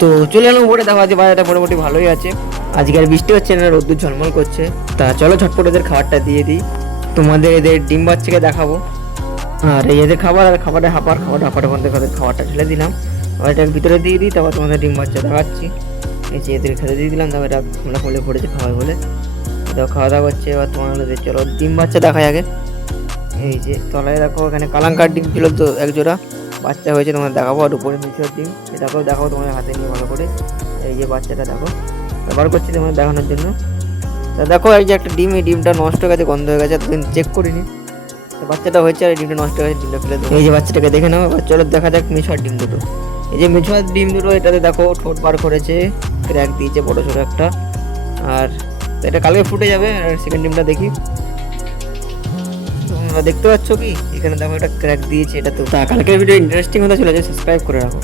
তো চলে এলাম উপরে, দেখো আজকে বাজারটা মোটামুটি ভালোই আছে। আজকে আর বৃষ্টি হচ্ছে না, রোদ্দুর ঝলমল করছে। তা চলো ঝটপট ওদের খাবারটা দিয়ে দিই। তোমাদের এদের ডিম বাচ্চাকে দেখাবো। আর এই এদের খাবার আর খাবারের হাঁপার ওখান থেকে ওদের খাবারটা ঢেলে দিলাম। আবার এটার ভিতরে দিয়ে দিই, তারপর তোমাদের ডিম বাচ্চা দেখাচ্ছি। এই যে এদের খেতে দিয়ে দিলাম, তারপর এটা খোলা খুলে পড়েছে খাবার বলে। এটাও খাওয়া দাওয়া করছে। এবার তোমাদের চলো ডিম বাচ্চা দেখাই আগে। এই যে তলায় দেখো, এখানে কালাঙ্কার ডিম ছিল তো এক জোড়া, বাচ্চা হয়েছে, তোমার দেখাবো। আর উপরে মিশর ডিম, এটাকেও দেখাবো তোমার হাতে নিয়ে ভালো করে। এই যে বাচ্চাটা দেখো, ব্যবহার করছি তোমার দেখানোর জন্য। তা দেখো এই যে একটা ডিম, এই ডিমটা নষ্ট হয়ে গেছে, গন্ধ হয়ে গেছে, এতদিন চেক করিনি। তো বাচ্চাটা হয়েছে আর এই ডিমটা নষ্ট হয়ে গেছে, ডিমটা ফেলে দেবো। এই যে বাচ্চাটাকে দেখে নাও। এবার চলো দেখা যাক মিশর ডিম দুটো। এই যে মিশর ডিম দুটো, এটাতে দেখো ঠোঁট বার করেছে, ক্র্যাক দিয়েছে বড় ছোটো একটা। আর এটা কালকে ফুটে যাবে। আর সেকেন্ড ডিমটা দেখি, তোমরা দেখতে পাচ্ছ কি এখানে দেখো একটা ক্র্যাক দিয়েছে। এটা তো কালকের ভিডিও ইন্টারেস্টিং হতে চলেছে, সাবস্ক্রাইব করে রাখো।